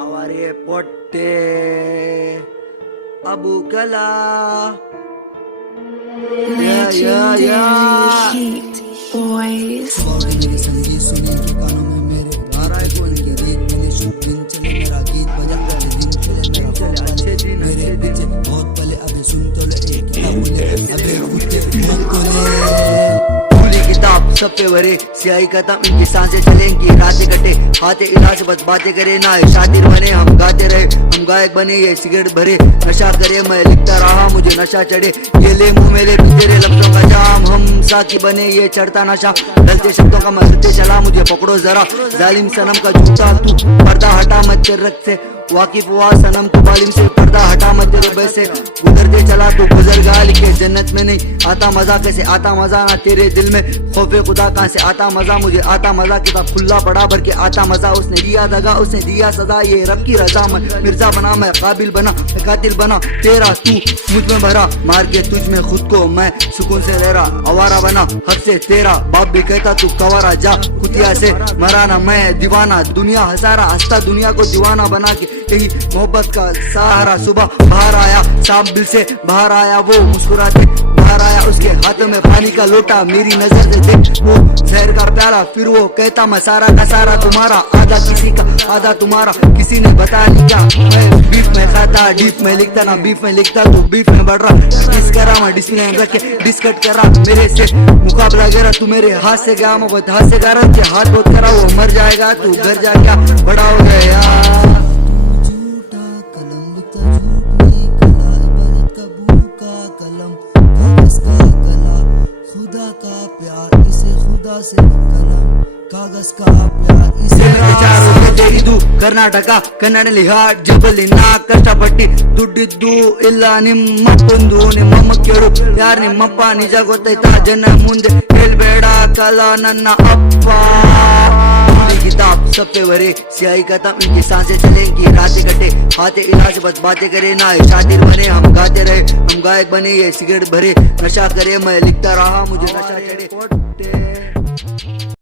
आवारे पोट्टे अबू कला Heat boys. मेरी संगीत सुने के कानों में मेरे धारा है कोने की रीत मैंने शुभ दिन चले मेरा गीत बजा पहले दिन चले मेरा चले अच्छे दिन मेरे पीछे बहुत पले अबे सुन तो ले एक किताब बोले अबे उठे बहुत कोले खुली किताब सब पे भरे स्याही खत्म इनकी सांसें चलेंगी रातें कटे हाथे इलाज बस बातें करे ना शातिर बने हम गाते रहे हम गायक बने ये सिगरेट भरे नशा करे मैं लिखता रहा मुझे नशा चढ़े ये ले मुंह मेरे तेरे लफ्जों का जाम हम साकी बने ये चढ़ता नशा ढलते शब्दों का मरते चला मुझे पकड़ो जरा जालिम सनम का जूता तू पर्दा हटा मत तेरे रख से वाकिफ हुआ सनम तू बालिम से पर्दा हटा मत तेरे बस से गुजरते चला तू गुजरगा लिखे जन्नत में नहीं आता मजा कैसे आता मजा ना तेरे दिल में खौफे खुदा कहाँ से आता मजा मुझे आता मजा किताब खुला पड़ा भर के आता मजा उसने दिया दगा उसने दिया सजा ये रब की रजा मैं मिर्जा बना मैं काबिल बना मैं कातिल बना तेरा तू मुझ में भरा मार के तुझ में खुद को मैं सुकून से रह रहा आवारा बना हद से तेरा बाप भी कहता तू कवारा जा कुतिया से मराना मैं दीवाना दुनिया हजारा हंसता दुनिया को दीवाना बना के यही मोहब्बत का सहारा सुबह बाहर आया सांप दिल से बाहर आया वो मुस्कुराते बाहर आया उसके हाथों में पानी का लोटा मेरी नजर से देख वो जहर का प्याला फिर वो कहता मैं सारा का सारा तुम्हारा आधा किसी का आधा तुम्हारा किसी ने बता लिया मैं बीफ में खाता डीप में लिखता ना बीफ में लिखता तू बीफ में बढ़ रहा डिस करा मैं डिस्प्ले में रखे डिस्कट करा मेरे से मुकाबला करा तू मेरे हाथ से गया मैं बहुत हाथ से करा के हाथ बहुत करा वो मर जाएगा तू घर जा क्या बड़ा हो गया यार झूठा कलम लिखता झूठ नहीं कला इबादत का भूखा कलम कागज का कला खुदा का प्यार इसे खुदा से कलम कागज का प्यार इसे तेरी दू ಕರ್ನಾಟಕ ಕನ್ನಡಲ್ಲಿ ಹಾಡ್ ಜಬಲಿ ನಾ ಕಷ್ಟಪಟ್ಟಿ ದುಡ್ಡಿದ್ದು ಇಲ್ಲ ನಿಮ್ಮಪ್ಪಂದು ನಿಮ್ಮಮ್ಮ ಕೇಳು ಯಾರು ನಿಮ್ಮಪ್ಪ ನಿಜ ಗೊತ್ತಾಯ್ತಾ ಜನ ಮುಂದೆ ಹೇಳ್ಬೇಡ ಕಲ ನನ್ನ ಅಪ್ಪ किताब सब पे भरे स्याही खत्म इनकी सांसें चलेंगी रातें कटे हाथे इलाज बस बातें करे ना शातिर बने हम गाते रहे हम गायक बने ये सिगरेट भरे नशा करे मैं लिखता रहा मुझे नशा चढ़े